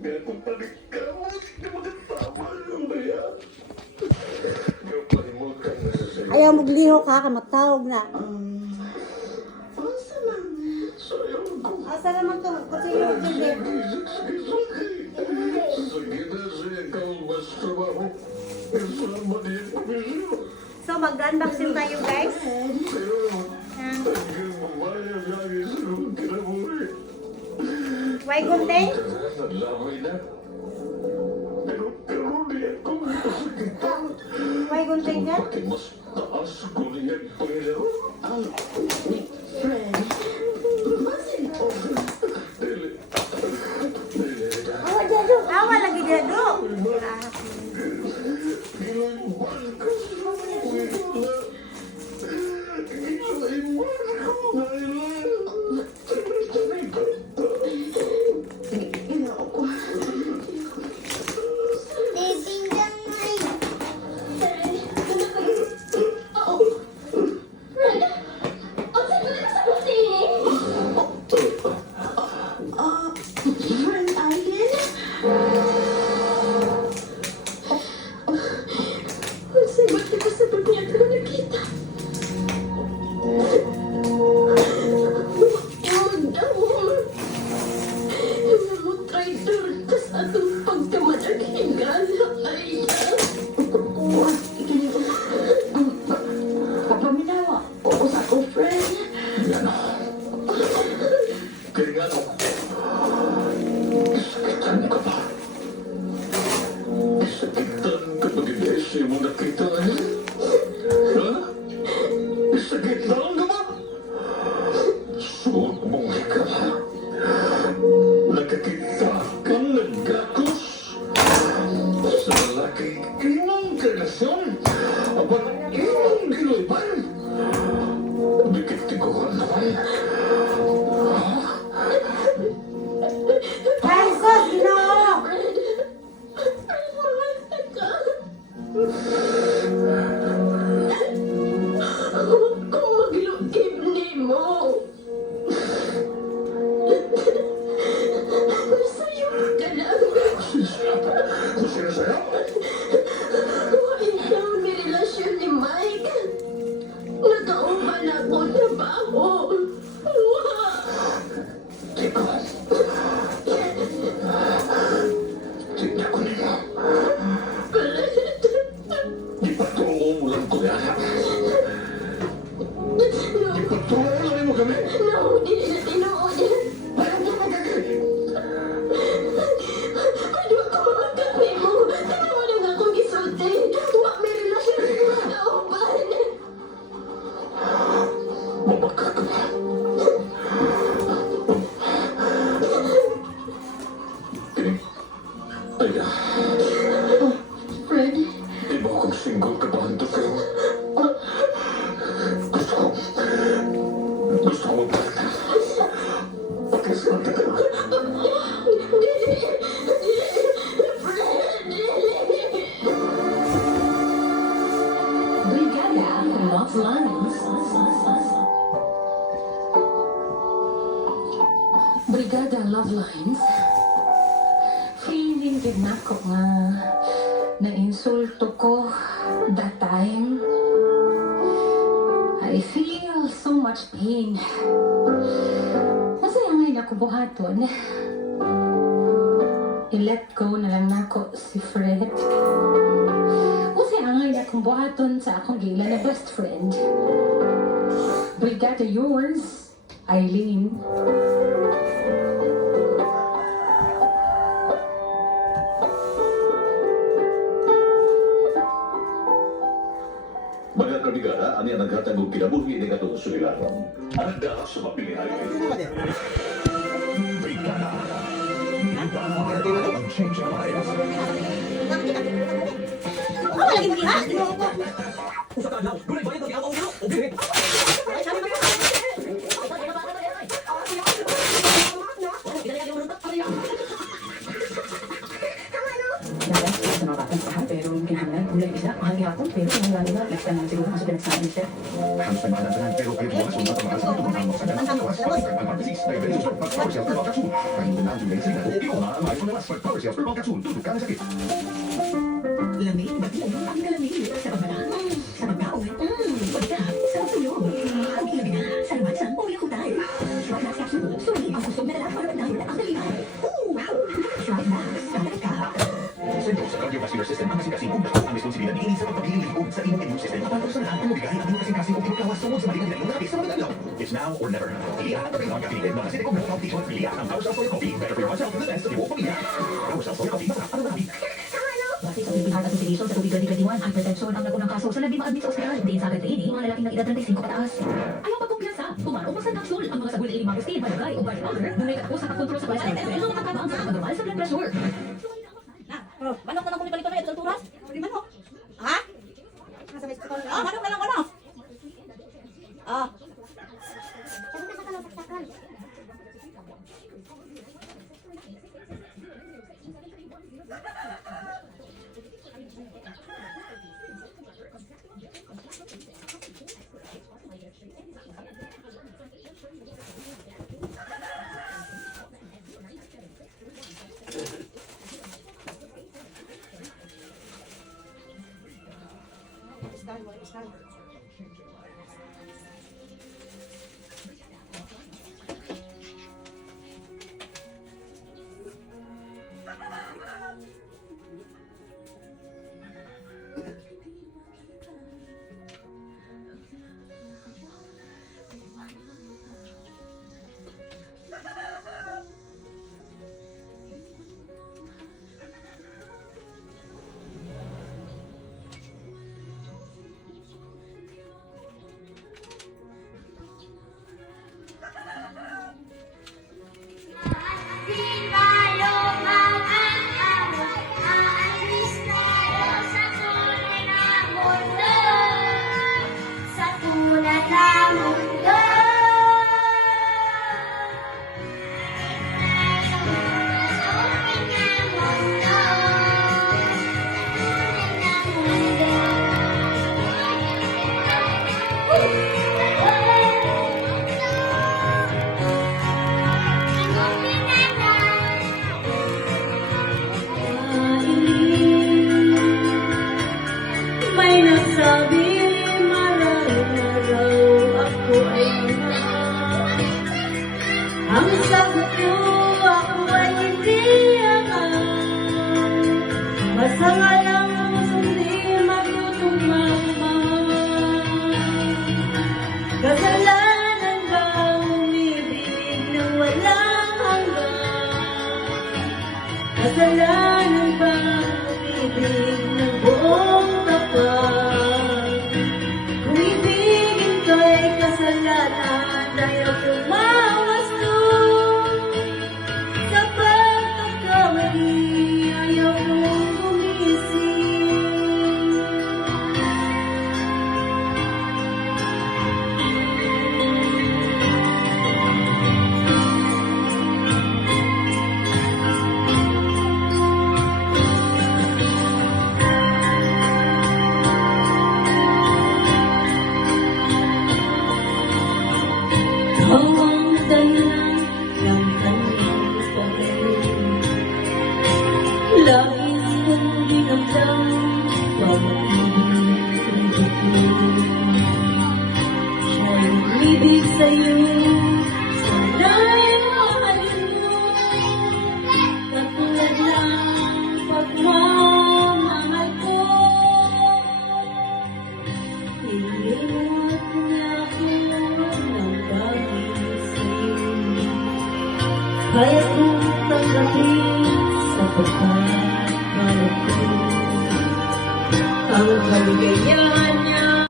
Gato paligkamot, di makasama ng bayan. Yung palimutan na sa sa'yo. Ayaw maglihok ha, kamatawag na. Asa lang? Sayang ko. Asa naman to? Kasi yung gilid. Sige na siya ikaw mas trabaho. Isama din pabisyo. So, mag-unboxing tayo guys. Pero, hanggang mamayag lagi sa mga kinabuhi. Why gunting? Naglamay na. Pero di ako masakitan. Why gunting ka? Pati mas taas ko niyan Panginoon. Friend, basin ko. Dili. Dili. Awa dado. Awa lagi dado. Ginaiwan ko sa wala. Ginaiwan ko ngayon. Ginawa ko. Tibinggan ngay. Oo. Friend, ang sabi na sa buti. Friend Aiden? Ang sagot ka sa buti at ko nakita. Yan. Kaya nga, isakitan ka ba? Isakitan ka ba ginesi mo nakita niya? Ha? Isakitan ka ba? Suot mong hika. Nakakita kang naggatos sa lalaking inong kalasyon abat inong giloiban. Dikit-tikuhan naman. Jesus, no! Kung maglugib ni mo. Masayok ka lang. Sino sa'yo? Kung ikaw ni relasyon ni Mike, nagkauman ako trabaho. Tiko. Tignan ko niyo. Ipatulungo mo lang ko yan. Ipatulungo lang mo kami. No, di na tinuod. Parang di magagawin. Ano ako mamagkami mo? Tanawa lang akong gisulti. Huwag may relasyon ni mga kauban. Mabaka ka ba? Ay, Fred, di ba kung single ka ba hanto kayo? Gusto ko magpakita. Pakisman ka ka. Brigada Love Lines. Brigada Love Lines. Feeling gid nako nga na-insulto ko that time. I feel so much pain. Masaya ngayon ako buhaton. I-let go na lang nako si Fred. Masaya ngayon akong buhaton sa akong gila na best friend. Brigada yours, Eileen. Mga kabigara, ang yan naghatag ng kinabuhi ni katong sulilaron. Ang dahil sa mapilihan. Brigada. Ang change of lives. Awa lagi mo ha? Pero kinahanglan kung Kulay isa, mahal niya ako, pero kung lalo na, last time naman siguro mas pinagsabi siya. Halos may mahalantanan pero kayo bukas kung matamaan sa tutong ang maksada ng kawas. Ang pag-disease, diabetes, pag-power cells, per capsule. Kain din natin yung sila. Ikaw na ang ayos na pag-power cells, per capsule. Tutok ka na sakit. Lamig, dati ang kalamig. Sa pagmana, sa pagkaon, pagka, sa pagtulog. Ang ilabi na, sa laman, uli ko tayo. Shrug Max Capsule, suli ang kusog na lahat para magdahil ang dalihan. Shrug Max, sa ka. Sentro sa cardiovascular system ang kasing-kasing kung ang responsibilidad ni sa pagpapililipod sa iyong immune system. Para sa lahat ang mabigay ang iyong kasing-kasing kung ikawas tungod sa maligang na iyong nakapit sa mga adlaw. It's now or never. Pilihan at pagkailangan kakinigin mga City Coffee Coffee Tea Pilihan ang Power Cell Soya Coffee. Better for yourself and the best of your pamilya. Power Cell Soya Coffee, masarap ang marami. Base sa Philippine Heart Association sa tubig 2021, hypertension ang nakunang kaso sa 5 admit sa ospital. Diin sa agad kainin, mga lalaking ng edad 35 pataas. Ayaw pagkumpiyansa, kumaro mo sa capsule. Ang mga sagol na ilimagustin, malagay o body powder, nung may katapos sa pagkontrol sa cholesterol level, ang matataang sa paggamal sa blood pressure. Manok na lang kung ipalitan na ito, turas. Manok. Ha? Manok na lang, manok. Ah. May nagsabi, maraming araw ako ay mahal. Ang sagot ko, ako ay hindi yaman. Basta nga lang hindi matutong kasalanan ba umibig ng walang hanggan? Kasalanan ba umibig ng buong kapal? Kung ibigin ko'y kasalanan, ayaw tumawas doon. Sa pagkakamali, ayaw kong gumising. Hanggang dahilan ng kanyang pag-ibig, labis kong dinamdam pag-ibig ng buko. Siya'y umibig sa'yo, sana'y mahalin mo. Katulad ng pagmamahal ko, iniwan niya ako ng bagay sa'yo. Kaya kong tanggapin sa pagkakalat ko ang kaligayahan niya